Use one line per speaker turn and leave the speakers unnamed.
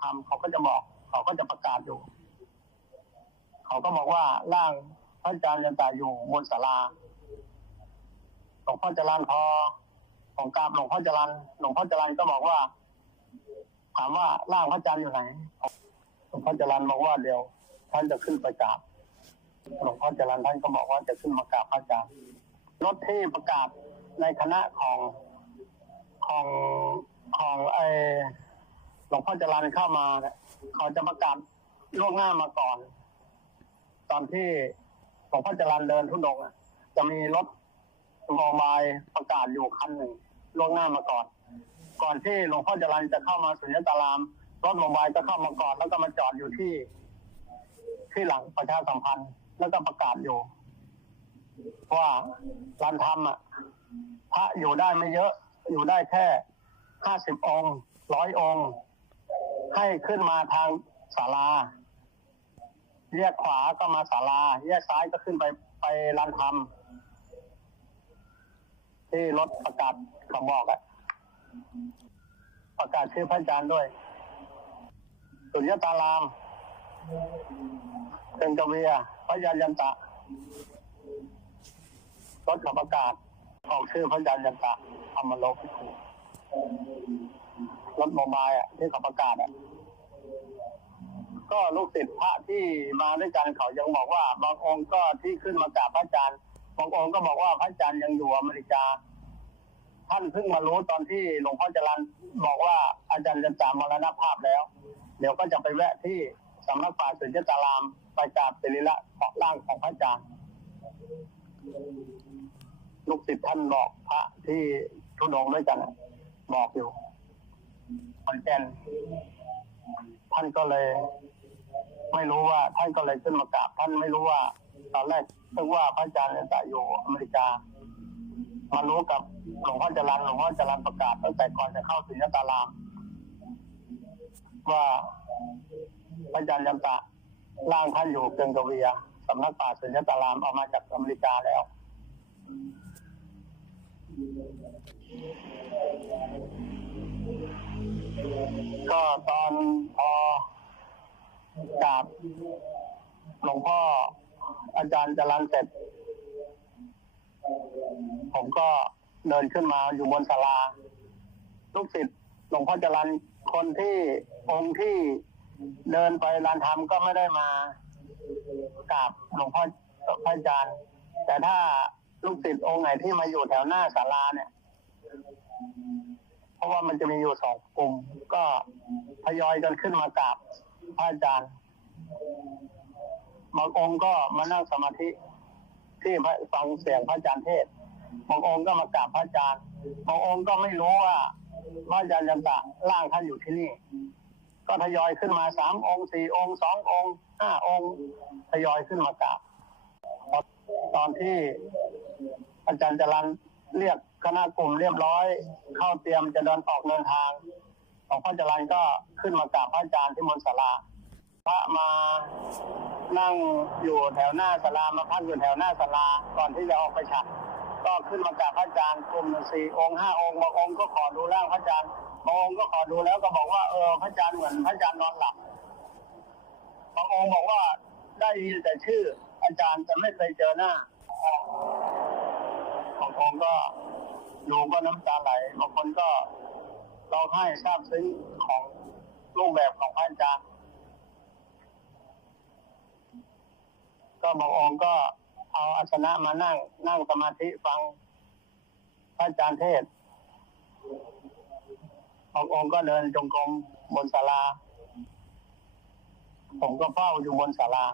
ธรรมเขาก็จะบอกเขาก็จะประกาศอยู่ เขาก็บอกว่าร่างพระอาจารย์ยันตาอยู่บนศาลาหลวงพ่อจรันพอของกราบหลวงพ่อจรันหลวงพ่อจรันก็บอกว่า ถามว่าร่างพระอาจารย์อยู่ไหนหลวงพ่อจรันบอกว่าเดี๋ยวท่านจะขึ้นไปกราบหลวงพ่อจรันท่านก็บอกว่าจะขึ้นมากราบพระอาจารย์รถที่ประกาศในคณะของของของไอ หลวงพ่อจรันเข้ามาเนี่ยเขาจะประกาศล่วงหน้ามาก่อน ตอนที่หลวงพ่อจรันเดินทุดงค์อะจะมีรถโมบายประกาศอยู่คันหนึ่งล่วงหน้ามาก่อน ก่อนที่หลวงพ่อจรันจะเข้ามาสุญญตารามรถโมบายจะเข้ามาก่อน แล้วก็มาจอดอยู่ที่ ที่หลังประชาสัมพันธ์ แล้วก็ประกาศอยู่ว่าลานธรรมอะพระอยู่ได้ไม่เยอะ อยู่ได้แค่ห้าสิบองค์ร้อยองค์ ให้ขึ้นมาทางศาลาแยกขวาก็มาศาลาแยกซ้ายก็ขึ้นไปไปลานธรรมที่รถประกาศขาบอกอะประกาศชื่อพระอาจารย์ด้วย สุญญตารามเป็นกเวียพระยายันตะรถขาประกาศออกชื่อพระยายันตะธรรมโลกิคุ รถโมบายอะที่เขาประกาศอะก็ลูกศิษย์พระที่มาด้วยกันเขายังบอกว่า บางองค์ก็ที่ขึ้นมากราบพระอาจารย์บางองค์ก็บอกว่าพระอาจารย์ยังอยู่อเมริกา ท่านเพิ่งมารู้ตอนที่หลวงพ่อจรันบอกว่าอาจารย์จะจามรณภาพแล้ว เดี๋ยวก็จะไปแวะที่สำนักป่าสุญญตารามไปกราบสรีระเกาะร่างของพระอาจารย์ลูกศิษย์ท่านบอกพระที่ทุดงด้วยกันบอกอยู่ ขอนแก่นท่านก็เลย ไม่รู้ว่า ท่านก็เลยขึ้นมากราบท่านไม่รู้ว่า ตอนแรกนึกว่าพระอาจารย์เนี่ยจะอยู่อเมริกา มารู้กับหลวงพ่อจรันหลวงพ่อจรันประกาศตั้งแต่ก่อนจะเข้าสุญญตาราม ว่าพระอาจารย์ยันตะร่างท่านอยู่เกิงกเวียสำนักป่าสุญญตารามออกมาจากอเมริกาแล้ว ตอนพอกราบหลวงพ่ออาจารย์จรันเสร็จ ผมก็เดินขึ้นมาอยู่บนศาลา ลูกศิษย์หลวงพ่อจรันคนที่องค์ที่เดินไปลานธรรมก็ไม่ได้มากราบหลวงพ่อพระอาจารย์ แต่ถ้าลูกศิษย์องค์ไหนที่มาอยู่แถวหน้าศาลาเนี่ย เพราะว่ามันจะมีอยู่สองกลุ่ม ก็ ทยอยกันขึ้นมากราบพระอาจารย์บางองค์ก็มานั่งสมาธิที่ฟังเสียงพระอาจารย์เทศบางองค์ก็มากราบพระอาจารย์บางองค์ก็ไม่รู้ว่าพระอาจารย์ยันตะร่างท่านอยู่ที่นี่ ก็ทยอยขึ้นมาสามองค์สี่องค์สององค์ห้าองค์ทยอยขึ้นมากราบตอนที่อาจารย์จรันเรียกคณะกลุ่มเรียบร้อย เข้าเตรียมจะเดินออกเดินทาง หลวงพ่อจรันก็ขึ้นมากราบพระอาจารย์ที่มณฑศาลาพระมานั่งอยู่แถวหน้าศาลามาพักอยู่แถวหน้าศาลาก่อนที่จะออกไปฉันก็ขึ้นมากราบพระอาจารย์กลุ่มสี่องค์ห้าองค์บางองค์ก็ขอดูร่างพระอาจารย์บางองค์ก็ขอดูแล้วก็บอกว่าเออพระอาจารย์เหมือนพระอาจารย์นอนหลับบางองค์บอกว่าได้ยินแต่ชื่อ อาจารย์แต่ไม่เคยเจอหน้าบางองค์ก็ดูก็น้ำตาไหลบางคนก็ ร้องไห้ซาบซึ้งของรูปแบบของพระอาจารย์ก็บางองค์ก็เอาอาสนะมานั่ง นั่งสมาธิฟังพระอาจารย์เทศบางองค์ก็เดินจงกรมบนศาลา ผมก็เฝ้าอยู่บนศาลา